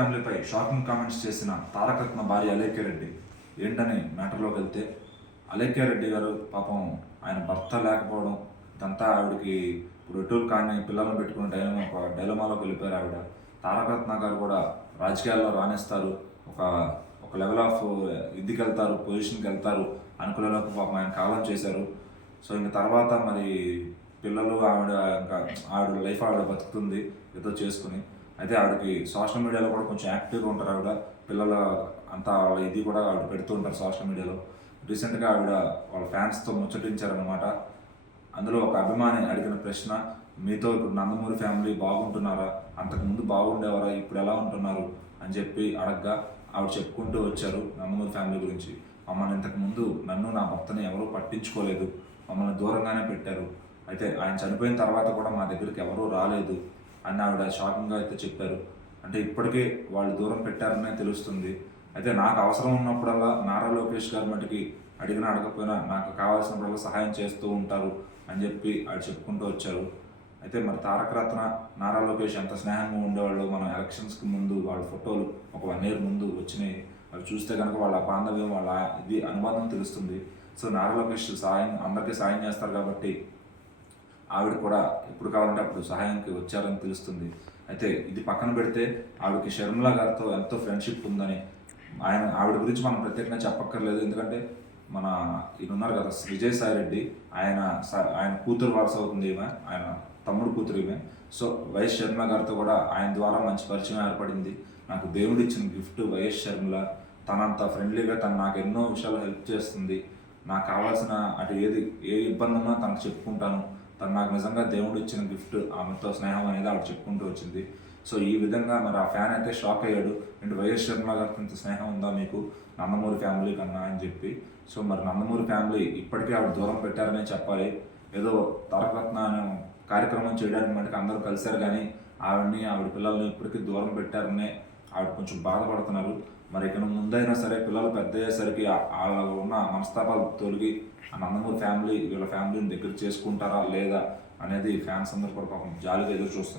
ఫ్యామిలీపై shocking comments చేసిన తారకరత్న భార్య అలేఖ్య రెడ్డి ఏంటని మ్యాటర్లోకి వెళ్తే, అలేఖ్య రెడ్డి గారు పాపం ఆయన భర్త లేకపోవడం ఇదంతా ఆవిడకి ఇప్పుడు ఎటులు కానీ పిల్లలను పెట్టుకునే ఒక డైలమాలోకి వెళ్ళిపోయారు ఆవిడ. తారకరత్న గారు కూడా రాజకీయాల్లో రాణిస్తారు, ఒక ఒక లెవెల్ ఆఫ్ ఇదికి వెళ్తారు, పొజిషన్కి వెళ్తారు అనుకునేలోకి పాపం ఆయన కాలం చేశారు. సో ఇంక తర్వాత మరి పిల్లలు ఆవిడ ఇంకా ఆవిడ లైఫ్ ఆవిడ బతుకుతుంది ఏదో చేసుకుని. అయితే ఆవిడకి సోషల్ మీడియాలో కూడా కొంచెం యాక్టివ్గా ఉంటారు ఆవిడ. పిల్లల అంతా ఇది కూడా ఆవిడ పెడుతూ ఉంటారు సోషల్ మీడియాలో. రీసెంట్గా ఆవిడ వాళ్ళ ఫ్యాన్స్తో ముచ్చటించారనమాట. అందులో ఒక అభిమాని అడిగిన ప్రశ్న, మీతో ఇప్పుడు నందమూరి ఫ్యామిలీ బాగుంటున్నారా, అంతకుముందు బాగుండేవారా, ఇప్పుడు ఎలా ఉంటున్నారు అని చెప్పి అడగ్గా ఆవిడ చెప్పుకుంటూ వచ్చారు నందమూరి ఫ్యామిలీ గురించి. మమ్మల్ని ఇంతకుముందు నన్ను నా భర్తని ఎవరూ పట్టించుకోలేదు, మమ్మల్ని దూరంగానే పెట్టారు. అయితే ఆయన చనిపోయిన తర్వాత కూడా మా దగ్గరికి ఎవరూ రాలేదు అని ఆవిడ షాకింగ్గా అయితే చెప్పారు. అంటే ఇప్పటికే వాళ్ళు దూరం పెట్టారనే తెలుస్తుంది. అయితే నాకు అవసరం ఉన్నప్పుడల్లా నారా లోకేష్ గారి మటుకి అడిగినా అడగకపోయినా నాకు కావాల్సినప్పుడల్లా సహాయం చేస్తూ ఉంటారు అని చెప్పి ఆవిడ చెప్పుకుంటూ వచ్చారు. అయితే మరి తారకరత్న నారా లోకేష్ ఎంత స్నేహంగా ఉండేవాళ్ళు మనం ఎలక్షన్స్కి ముందు వాళ్ళ ఫోటోలు ఒక 1 year ముందు వచ్చినాయి. అవి చూస్తే కనుక వాళ్ళ బాంధవ్యం, వాళ్ళ ఇది అనుబంధం తెలుస్తుంది. సో నారా లోకేష్ అందరికీ సాయం చేస్తారు కాబట్టి ఆవిడ కూడా ఎప్పుడు కావాలంటే అప్పుడు సహాయానికి వచ్చారని తెలుస్తుంది. అయితే ఇది పక్కన పెడితే ఆవిడకి షర్మిల గారితో ఎంతో ఫ్రెండ్షిప్ ఉందని ఆవిడ గురించి మనం ప్రత్యేకంగా చెప్పక్కర్లేదు. ఎందుకంటే మన ఈయన ఉన్నారు కదా విజయసాయి రెడ్డి, ఆయన కూతురు వారసు అవుతుంది ఈమె, ఆయన తమ్ముడు కూతురు ఈమె. సో వైఎస్ షర్మిల గారితో కూడా ఆయన ద్వారా మంచి పరిచయం ఏర్పడింది. నాకు దేవుడు ఇచ్చిన గిఫ్ట్ వైఎస్ షర్మిల. తనంత ఫ్రెండ్లీగా తను నాకు ఎన్నో విషయాలు హెల్ప్ చేస్తుంది. నాకు కావాల్సిన అటు ఏ ఇబ్బంది ఉన్నా తనకు చెప్పుకుంటాను. తను నాకు నిజంగా దేవుడు ఇచ్చిన గిఫ్ట్, ఆమెతో స్నేహం అనేది ఆవిడ చెప్పుకుంటూ వచ్చింది. సో ఈ విధంగా మరి ఆ ఫ్యాన్ అయితే షాక్ అయ్యాడు. అండ్ వైఎస్ శర్మ గారికి ఇంత స్నేహం ఉందా మీకు నందమూరి ఫ్యామిలీ కన్నా అని చెప్పి. సో మరి నందమూరి ఫ్యామిలీ ఇప్పటికీ ఆవిడ దూరం పెట్టారనే చెప్పాలి. ఏదో తారకరత్న అనే కార్యక్రమం చేయడానికి మటుకు అందరూ కలిశారు, కానీ ఆవిడ పిల్లల్ని ఇప్పటికీ దూరం పెట్టారనే ఆవిడ కొంచెం బాధపడుతున్నారు. మరి ఇక్కడ ముందైనా సరే పిల్లలు పెద్ద అయ్యేసరికి వాళ్ళ ఉన్న మనస్తాపాలు తొలగి ఆ నందమూరి ఫ్యామిలీ వీళ్ళ ఫ్యామిలీని దగ్గర చేసుకుంటారా లేదా అనేది ఫ్యాన్స్ అందరూ కూడా పాపం జాలిగా ఎదురు చూస్తున్నారు.